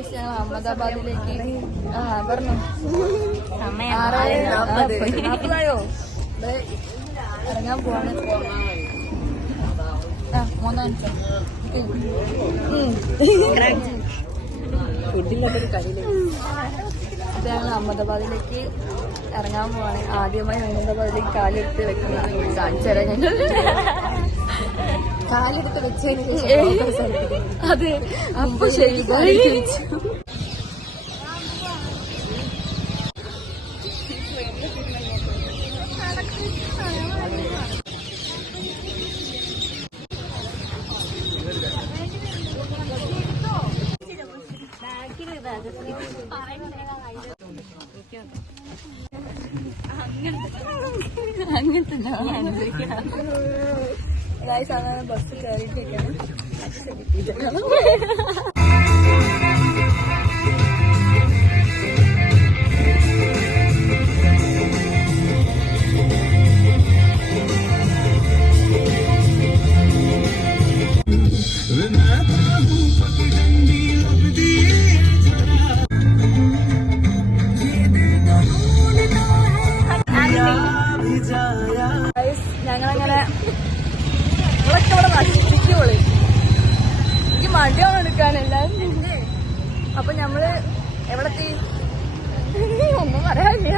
അഹമ്മദാബാദിലേക്ക് പറഞ്ഞു 6:40 ഇറങ്ങാൻ പോവാണ്. 3 ഞങ്ങൾ അഹമ്മദാബാദിലേക്ക് ഇറങ്ങാൻ പോവാണ്. ആദ്യമായി അഹമ്മദാബാദിലേക്ക് കാലെടുത്ത് വെക്കുന്നത് കാണിച്ചു തരാം ഞങ്ങൾ. കാലെടുത്ത് വെച്ചതിന് അതെ. അപ്പൊ ശരി ചോദിച്ചു. അങ്ങനത്തെ അങ്ങനെ ബസ് കയറിയിട്ടൊക്കെയാണ്. ഞങ്ങളങ്ങനെ നിങ്ങളൊക്കെ അവിടെ നശിപ്പിക്കോളി. എനിക്ക് മടിയാണ് എടുക്കാനല്ല. അപ്പൊ ഞമ്മള് എവിടെത്തി ഒന്നും പറയാനില്ല.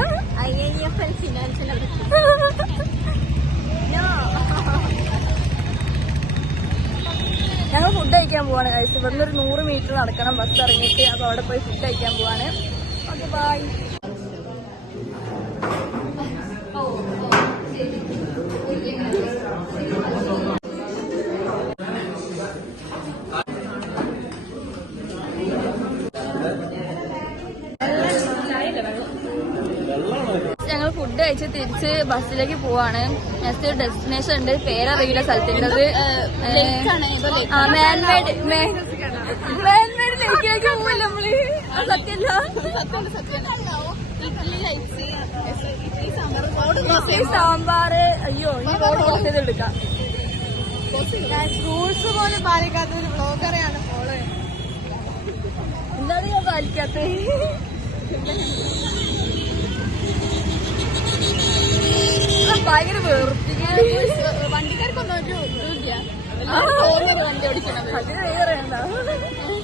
ഞങ്ങൾ ഫുഡ് കഴിക്കാൻ പോവാണ്. ഇവിടുന്ന് ഒരു 100 മീറ്റർ നടക്കണം ബസ് ഇറങ്ങിയിട്ട്. അപ്പൊ അവിടെ പോയി ഫുഡ് കഴിക്കാൻ പോവാണ്. Okay bye. ഞങ്ങൾ ഫുഡ് കഴിച്ച് തിരിച്ച് ബസ്സിലേക്ക് പോവാണ്. നെക്സ്റ്റ് ഒരു ഡെസ്റ്റിനേഷൻ ഉണ്ട്, പേരറിയില്ല സ്ഥലത്തിൻ്റെത്. മാൻമേഡ് ലേക്കിലേക്ക് പോവില്ല നമ്മള്. സത്യല്ല സാമ്പാർ. അയ്യോ ഈ റോഡ് ക്രോസ് ചെയ്തെടുക്കാം. റൂൾസ് പോലും പാലിക്കാത്ത ഒരു ബ്ലോഗറെയാണ് ഫോളോ. എന്താണ് ഞാൻ പാലിക്കാത്തത്? ഭയങ്കര വെറുപ്പിക്കുക. വണ്ടിക്കാർക്കൊന്നും ഒരു ഇതില്ല. വണ്ടി ഓടിക്കണം. അതിന് വേറെ എന്താ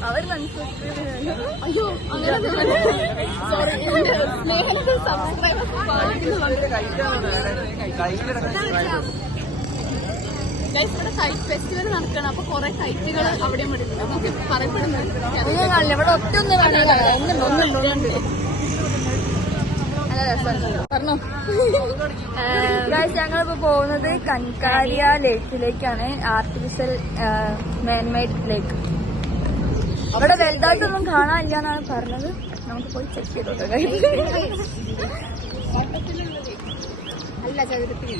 അവർ മനസ്സിലാക്കി. അയ്യോ ഇവിടെ കൈറ്റ് ഫെസ്റ്റിവൽ നടക്കണം. അപ്പൊ കൊറേ കൈറ്റുകൾ അവിടെ നമുക്ക് പറയപ്പെടുന്നുണ്ട്. ഇവിടെ ഒറ്റ ഒന്നുണ്ട്. പറഞ്ഞോ. ഞങ്ങളിപ്പോ പോകുന്നത് കൻകാരിയ ലേക്കിലേക്കാണ്. ആർട്ടിഫിഷ്യൽ മാൻമെയ്ഡ് ലേക്ക്. അവിടെ വലുതായിട്ടൊന്നും കാണാനില്ല എന്നാണ് പറഞ്ഞത്. നമുക്ക് പോയി ചെക്ക് ചെയ്തോട്ടെ. അല്ല ചതുരത്തിൽ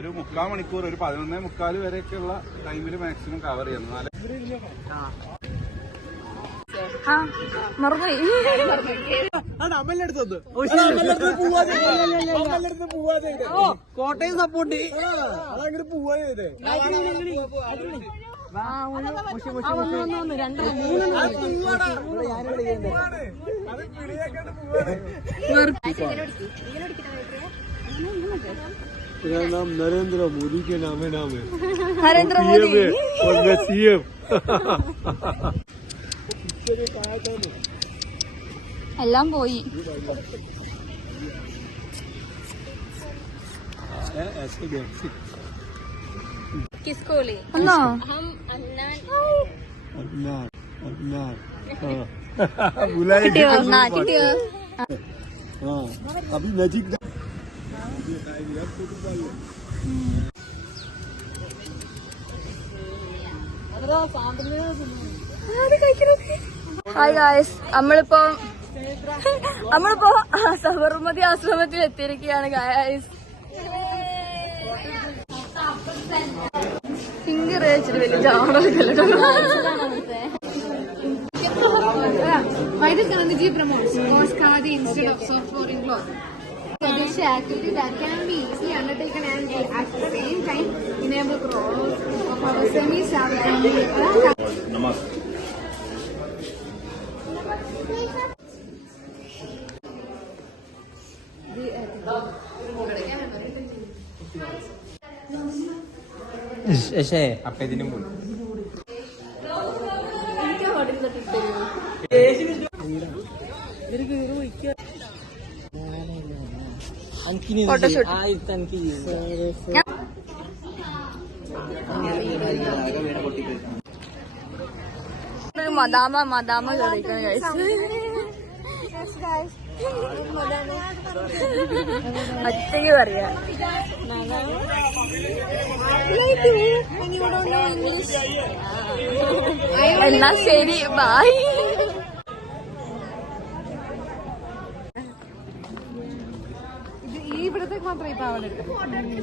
ഒരു 3/4 മണിക്കൂർ, ഒരു 11:45 വരെയൊക്കെയുള്ള ടൈമിൽ മാക്സിമം കവർ ചെയ്യണം. മറന്നുപോയി. കോട്ടയം സപ്പോർട്ട് അതങ്ങനെ പോവാ ചെയ്തേ. मेरा नाम नरेंद्र मोदी के नाम है नरेंद्र मोदी और मैं सीएम. എല്ലാം പോയി. किसको ले? अन्ना. हम अन्ना. बुलाए. हाँ अभी नजीक. ഹായ് ഗായ്സ്, നമ്മളിപ്പോ സബർമതി ആശ്രമത്തിൽ എത്തിയിരിക്കുകയാണ് ഗായ്സ്. ഫിംഗർ വെച്ചിട്ട് വലിയ ജാമ Why does Gandhiji promote sports khadi instead of soft foreign cloth? This activity that can be easily undertaken and at the same time enable growth of our semi-established. അപ്പൊ ഇതിനും പോയി photoshoot മദാമ കറിയിക്കണം ഒറ്റയ്ക്ക് പറയാ എന്നാ ശരി bye. ഈ ഇവിടത്തേക്ക് മാത്രമേ ഇപ്പൊ അവളെ അറിഞ്ഞോ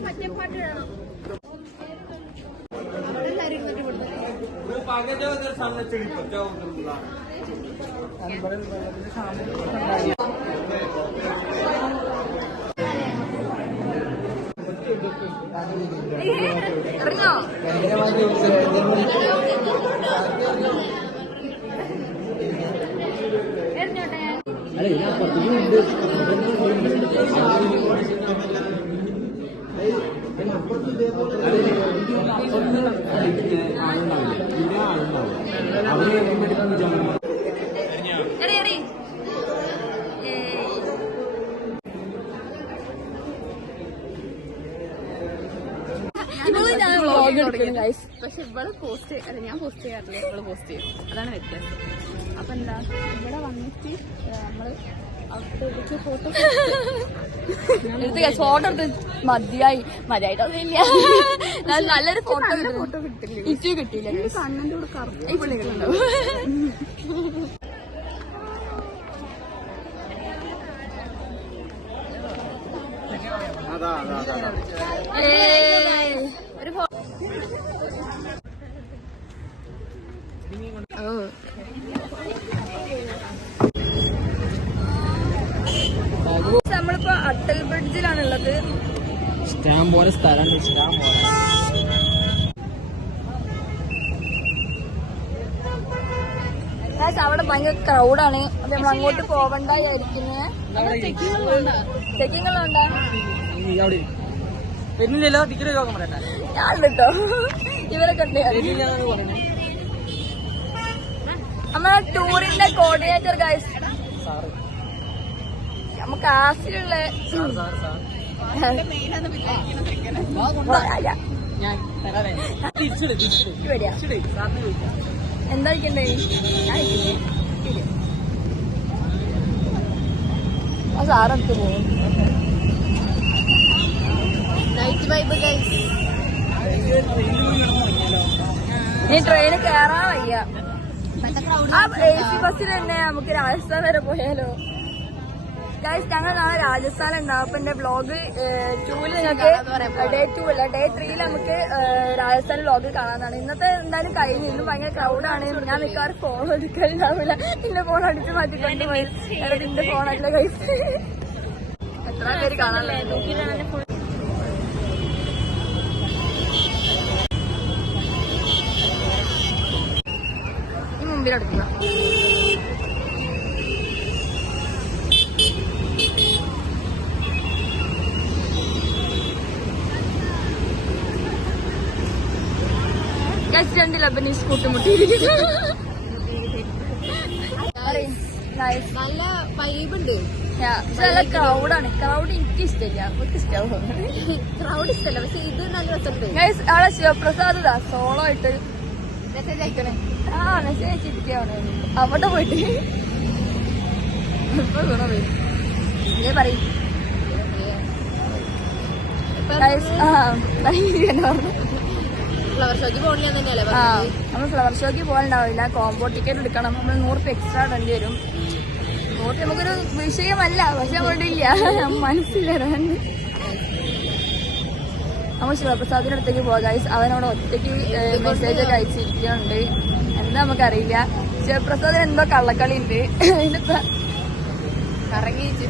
പക്ഷെ ഇവിടെ പോസ്റ്റ് അല്ല ഞാൻ പോസ്റ്റ് ചെയ്യാറില്ല ഇവിടെ പോസ്റ്റ് ചെയ്യും അതാണ് വ്യത്യാസം അപ്പൊ എന്താ ഇവിടെ വന്നിട്ട് നമ്മള് അവിടെ ഫോട്ടോ എടുത്ത് മതിയായിട്ടൊന്നുമില്ല നല്ലൊരു ഫോട്ടോ കിട്ടില്ല ഇച്ചു കിട്ടിയില്ല കണ്ണന്റെ കൂടെ കറുത്ത ഒരു നമ്മളിപ്പോ അട്ടൽ ബ്രിഡ്ജിലാണുള്ളത്. ഇഷ്ടം പോലെ സ്ഥലം ഇഷ്ടം പോലെ അവിടെ ഭയങ്കര ക്രൗഡാണ്. അപ്പൊ നമ്മൾ അങ്ങോട്ട് പോവണ്ടായിരിക്കുന്നത്. ചെക്കിങ് ഉണ്ടോ വരുന്നില്ലല്ലോ ടിക്കറ്റ് രോഗം പറയട്ടെ ഞാനിട്ടോ ഇവരൊക്കെ ഉണ്ട്. നമ്മളെ ടൂറിന്റെ കോർഡിനേറ്റർ ഗൈസ് നമുക്ക് ആസിലുള്ള എന്താ ആ സാറെടുത്ത് പോകും. നീ ട്രെയിന് കേറാൻ വയ്യ. ആ AC ബസ്സിൽ തന്നെ നമുക്ക് രാജസ്ഥാൻ വരെ പോയാലോ ഗൈസ്? ഞങ്ങൾ നാളെ രാജസ്ഥാൻ ഉണ്ടാവും. അപ്പൊ എന്റെ വ്ളോഗ് 2 നിങ്ങൾക്ക് Day 2 അല്ല Day 3 നമുക്ക് രാജസ്ഥാൻ വ്ളോഗ് കാണാനാണ്. ഇന്നത്തെ എന്തായാലും കഴിഞ്ഞു. ഇന്നും ഭയങ്കര ക്രൗഡാണ്. ഞാൻ മിക്കവാറും ഫോൺ എടുക്കാനുണ്ടാവില്ല. നിന്റെ ഫോൺ അടിച്ച് മാറ്റിക്കൊണ്ട് പോയി. നിന്റെ ഫോണല്ല ഗൈസ്. എത്ര പേര് കാണാനുള്ളത്? ഈ മുമ്പിലെടുക്കുക. രണ്ട് ലബനീസ് കൂട്ടുമുട്ടിയിരിക്കുന്നു. നല്ല വൈബുണ്ട്. നല്ല ക്രൗഡാണ്. ക്രൗഡ് എനിക്ക് ഇഷ്ടമില്ല. അവർക്ക് ഇഷ്ടമാവും. ക്രൗഡ് ഇഷ്ടമല്ല പക്ഷെ ഇത് നല്ല രസമുണ്ട്. അവിടെ ശിവപ്രസാദ് സോളോ ആയിട്ട് മെസ്സേജ് അയക്കണേ. ആ മെസ്സേജ് അയച്ചിരിക്കുകയാണ് അവിടെ പോയിട്ട്. ഇപ്പൊ ഗുണപോയി ഇതേ പറയും. ഫ്ലവർ ഷോക്ക് പോകണമെന്ന് തന്നെയല്ലേ? ആ നമ്മൾ ഫ്ലവർ ഷോക്ക് പോകാനുണ്ടാവില്ല. കോംബോ ടിക്കറ്റ് എടുക്കണം. നമ്മൾ 100 എക്സ്ട്രാ ഇടേണ്ടി വരും. 100 നമുക്കൊരു വിഷയമല്ല. പക്ഷെ നമ്മളില്ല. മനസ്സില്ല. നമ്മൾ ശിവപ്രസാദിന്റെ അടുത്തേക്ക് പോകാം ഗൈസ്. അവനവിടെ ഒറ്റയ്ക്ക് മെസ്സേജ് ഒക്കെ അയച്ചിരിക്കുന്നുണ്ട്. എന്താ നമുക്കറിയില്ല. ജയപ്രസാദിന് എന്തോ കള്ളക്കളി ഉണ്ട്. കറങ്ങിയിട്ട്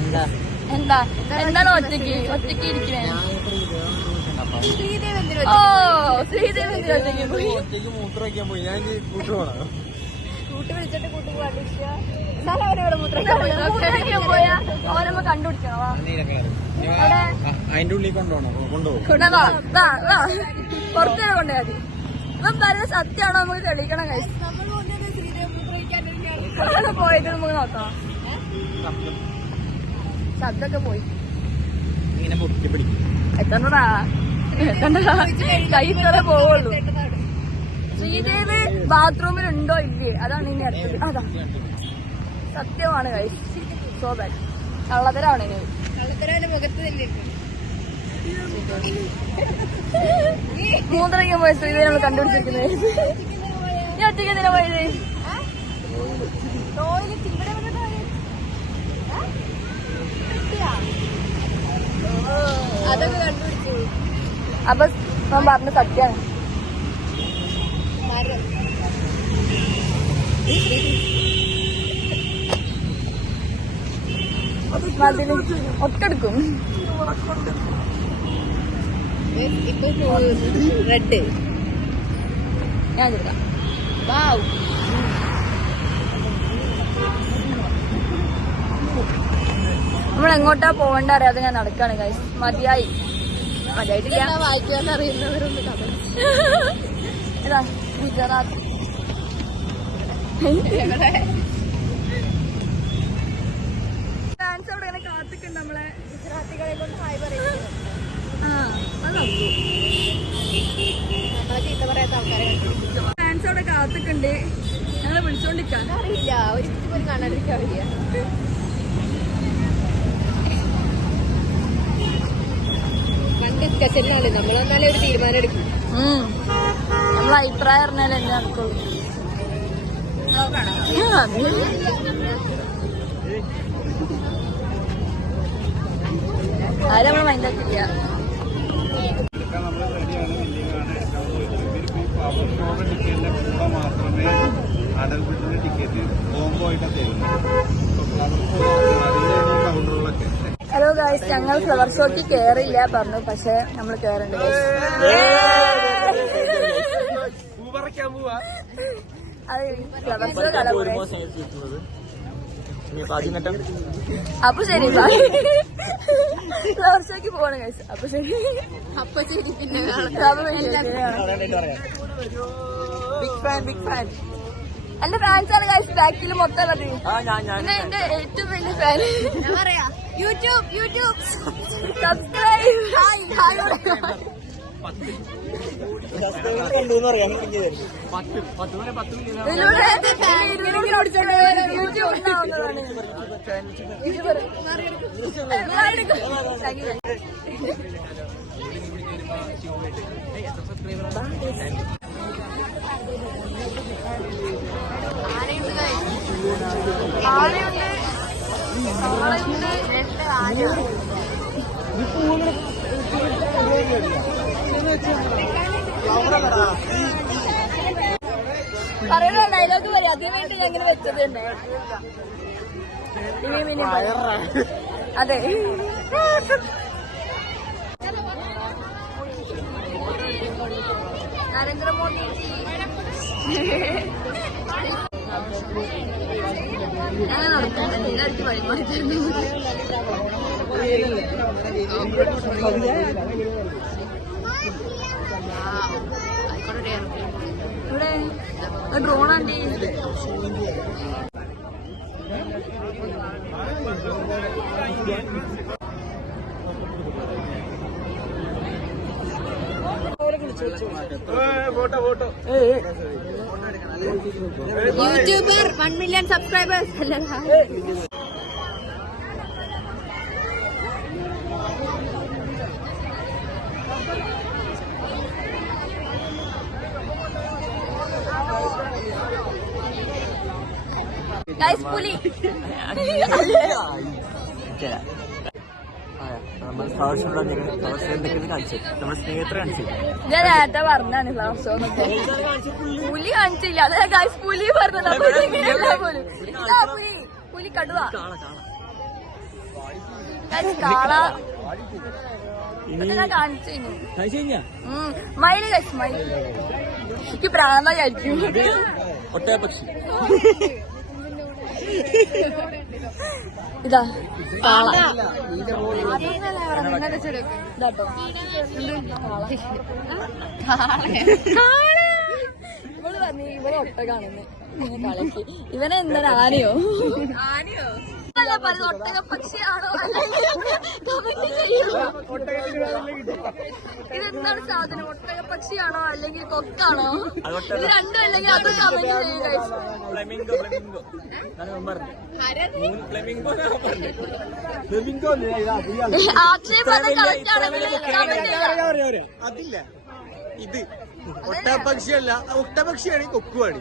എന്താ എന്താ എന്താണ് ഒറ്റയ്ക്ക് ഇരിക്കണേ? ഓ ശ്രീദേവി എന്തിനാ ഒറ്റയ്ക്ക് പോയി? ഒറ്റയ്ക്ക് മൂത്രം വയ്ക്കാൻ പോയി. ഞാൻ കൂട്ടു പോകണം. കൂട്ടി വിളിച്ചിട്ട് കൂട്ടി പോയാ ഓരമ്മ കണ്ടുപിടിക്കണോ? അതിന്റെ ഉള്ളിൽ കൊണ്ടുപോകണം. കൊണ്ടുപോകും. പുറത്തേക്ക് കൊണ്ടുപോയാൽ മതി. ഇപ്പം പറയുന്നത് സത്യമാണോ നമുക്ക് തെളിയിക്കണം. കഴിച്ചു പോയിട്ട് നമുക്ക് നോക്കാം. ശബ്ദമൊക്കെ പോയി. ഇങ്ങനെ പൊട്ടി പിടിക്കും. എത്തണ്ടടാ കൈ ഇത്രേ പോവുള്ളൂ. ശ്രീദേവി ബാത്റൂമിൽ ഉണ്ടോ ഇല്ലേ അതാണ് ഇനി അടുത്തത്. അതാ സത്യമാണ് കൈ. So bad. കള്ളത്തരാണ് ഇനി. മൂന്നരയ്ക്ക് പോയ ശ്രീദേവി നമ്മൾ കണ്ടുപിടിച്ചിരിക്കുന്നത്. ഞാൻ ഒറ്റയ്ക്ക് എന്തിനാ പോയത്? അതൊക്കെ കണ്ടുപിടിച്ചു. അപ്പൊ ഞാൻ പറഞ്ഞ സത്യാണ്. മതില് ഒക്കെ എടുക്കും. റെഡ് ഞാൻ എടുക്കാം. നമ്മൾ എങ്ങോട്ടാ പോകണ്ട അറിയാതെ ഞാൻ നടക്കാണ് ഗൈസ്. മതിയായിട്ടില്ല. വായിക്കാൻ അറിയുന്നവരൊന്നും ഗുജറാത്ത് ഫാൻസ് അവിടെ ഇങ്ങനെ കാത്തിക്കുണ്ട് നമ്മളെ. ഗുജറാത്തികളെ കൊണ്ട് ഹായ് പറയുന്നത്. ഫാൻസ് അവിടെ കാത്തിക്കുണ്ട്. ഞങ്ങളെ വിളിച്ചോണ്ടിരിക്കാൻ അറിയില്ല. ഒരിക്കലും കാണാതിരിക്കാൻ അറിയില്ല. ഡിസ്കഷനിലാണ് നമ്മൾ വന്നാലേ ഒരു തീരുമാനം എടുക്കും. നമ്മൾ അഭിപ്രായം അറിഞ്ഞാലേ എന്നെ നടക്കുള്ളൂ. ആരും നമ്മൾ മൈൻഡാക്കില്ല. നമ്മൾ റെഡിയാണ്. ടിക്കറ്റിന്റെ കൂടെ മാത്രമേ അഡൽട്ടിന്റെ ടിക്കറ്റ് കോംബോ ആയിട്ടാണ് തരുന്നത്. കൗണ്ടറുകളൊക്കെ. ഹലോ ഗായ്സ്, ഞങ്ങൾ ഫ്ലവർ ഷോയ്ക്ക് കയറില്ല പറഞ്ഞു. പക്ഷെ നമ്മൾ കയറുണ്ട്. അത് ഫ്ലവർ ഷോ അപ്പൊ ശരി ഫ്ലവർ ഷോയ്ക്ക് പോവാണ് ഗായ്സ്. അപ്പൊ ശരി പിന്നെ എന്റെ ഫാൻസാണ് ഗായ്സ്. ബാക്കിൽ മൊത്തം ഉള്ളത്. പിന്നെ എന്റെ ഏറ്റവും വലിയ ഫാൻ പറയാ യൂട്യൂബ് സബ്സ്ക്രൈബ്. പറയുന്ന ഡയലോഗ് പറയാം. അതിനു വേണ്ടി ഞാൻ ഇങ്ങനെ വെച്ചത് തന്നെ. അതെ നരേന്ദ്രമോദി അങ്ങനെ നടക്കും. എല്ലാവർക്കും വഴിമാറി തരുന്നു. ഇവിടെ ഡ്രോണാണ്ടി യൂട്യൂബർ 1 million സബ്സ്ക്രൈബേഴ്സ്. ഗൈസ് പുലി നമ്മൾ ഫ്ലവർ ഷോ ഫ്ലവർ ഷോ എന്തൊക്കെ കാണിച്ചു നമ്മുടെ സ്നേഹിതരെ കാണിച്ചു. ഞാൻ നേരത്തെ പറഞ്ഞാണ് ഫ്ലവർ ഷോ എന്നൊക്കെ. പുലി കാണിച്ചില്ല. അതെ ഗൈസ്, പുലി പറഞ്ഞതാ. പോലും പുലി കടുവ കാള ഞാൻ കാണിച്ചു. മയില് കഴിച്ചു. മയില് എനിക്ക് പ്രാന്തായിരിക്കും. ഒട്ടകപ്പക്ഷി ഇതാ കാള. ഇതാട്ടോ ഇവള് പറഞ്ഞു ഇവരെ ഒട്ടകാണെന്ന്. കളക്ക് ഇവനെ എന്താണ് ആനയോ അല്ല പറഞ്ഞു. ഒട്ടക പക്ഷിയാണോ ഇതെന്താണ് സാധനം? ഒട്ടക പക്ഷിയാണോ അല്ലെങ്കിൽ കൊക്കാണോ? ഇത് രണ്ടും അല്ലെങ്കിൽ അത് കമന്റ് ചെയ്യും. ആക്ഷേപം കറക്റ്റ് ആണെങ്കിൽ കമന്റ് ചെയ്യാം. അതില്ല, ഇത് ഒട്ടപക്ഷിയല്ല, ഒട്ടപക്ഷിയാണ് കൊക്കുവാണ്.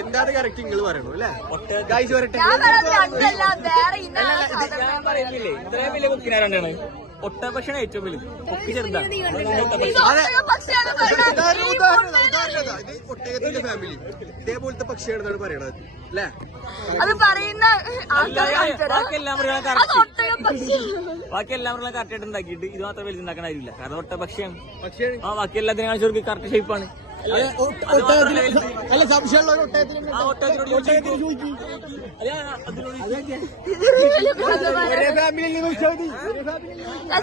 എന്താണ് കറക്റ്റ് നിങ്ങൾ പറയണു അല്ലേ? ഗൈസ് വരട്ടെ. ഞാൻ പറഞ്ഞത് രണ്ടല്ല, വേറെ ഞാൻ പറയുന്നില്ലേ ഇത്രയും വലിയ കൊക്കിനാരാണ്. ഒട്ടപക്ഷിയാണ് ഏറ്റവും വലുത്, കൊക്ക് ചെറുതാണ്. ഒട്ടകത്തിന്റെ ഫാമിലി ഇതേപോലത്തെ പക്ഷിയാണെന്നാണ് പറയണത് അല്ലേ? അത് പറയുന്ന ബാക്കി എല്ലാ മൃഗങ്ങളും ബാക്കി എല്ലാ മൃഗങ്ങളും കറക്റ്റ് ആയിട്ട് ഉണ്ടാക്കിയിട്ട് ഇത് മാത്രം വലുതുണ്ടാക്കാൻ ആയില്ല. കാരണം ഒട്ടപക്ഷിയാണ്. ആ ബാക്കി എല്ലാത്തിനും കാണിച്ചു കൊടുക്കുക. കറക്റ്റ് ഷേപ്പാണ്. അല്ല സംശയമുള്ള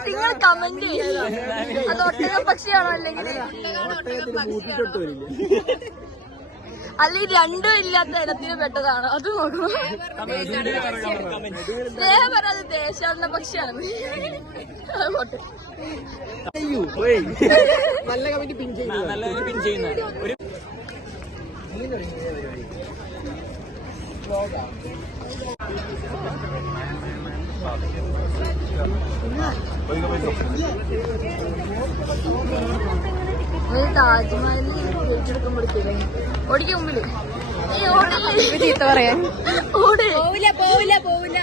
നിങ്ങൾ കമന്റ് ചെയ്യണം. അത് ഒട്ടക പക്ഷിയാണോ അല്ലെങ്കിൽ അല്ലെങ്കിൽ രണ്ടും ഇല്ലാത്ത ഇനത്തിന് പെട്ടതാണോ? അത് നോക്കണം. സ്നേഹം പറഞ്ഞത് ദേശാടന പക്ഷിയാണ്. നല്ല കമന്റ് പിൻ ചെയ്യുന്ന ഒരു താജ്മഹലിൽ ഏറ്റെടുക്കുമ്പോഴത്തേക്ക് ഓടിക്ക് മുമ്പില് ചീത്ത പറയാൻ പോവില്ല.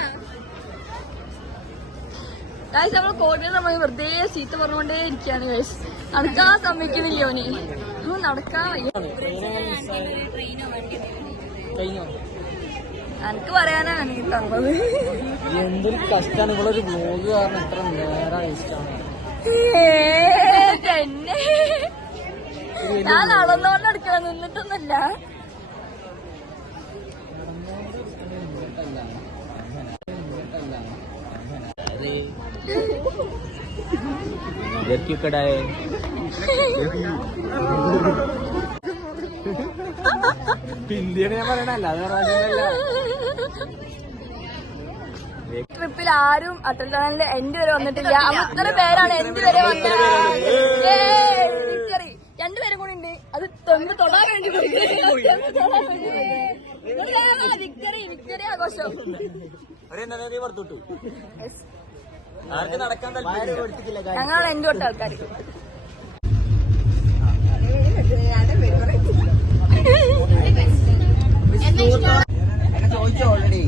ഗൈസ് നമ്മൾ കോടികൾ നമ്മൾ വെറുതെ ചീത്ത പറഞ്ഞുകൊണ്ടേ ഇരിക്കുകയാണ്. ഗൈസ് നടക്കാൻ സമ്മതിക്കുന്നില്ല. ഓന് നടക്കാൻ വയ്യ. എനിക്ക് പറയാനാണ് എനിക്ക് തന്നത്. എന്തൊരു കഷ്ടാണ് ഇവളൊരു ബ്ലോഗ് കാരണം എത്ര നേരം ഇഷ്ടമാണ്. തന്നെ ഞാൻ നടന്നോണ്ട് എടുക്കണം, നിന്നിട്ടൊന്നുമില്ല. ഹിന്ദിയാണ് ഞാൻ പറയണല്ല, അത് പറഞ്ഞല്ല. ട്രിപ്പിൽ ആരും അട്ടൽ ടണലിന്റെ എൻഡ് വരെ വന്നിട്ടില്ല. അപ്പൊ ഇത്ര പേരാണ് എൻഡ് വരെ വന്നത്. വിക്ടറി രണ്ടുപേരും കൂടി ഉണ്ട്. അത് തൊടാൻ വേണ്ടി വിക്ടറി ആഘോഷം. പുറത്തോട്ടു ആർക്ക് നടക്കാൻ താല്പര്യം? ഞങ്ങളാണ് എൻഡ് തൊട്ട ആൾക്കാർ. ചോദിച്ചോ ഓൾറെഡി.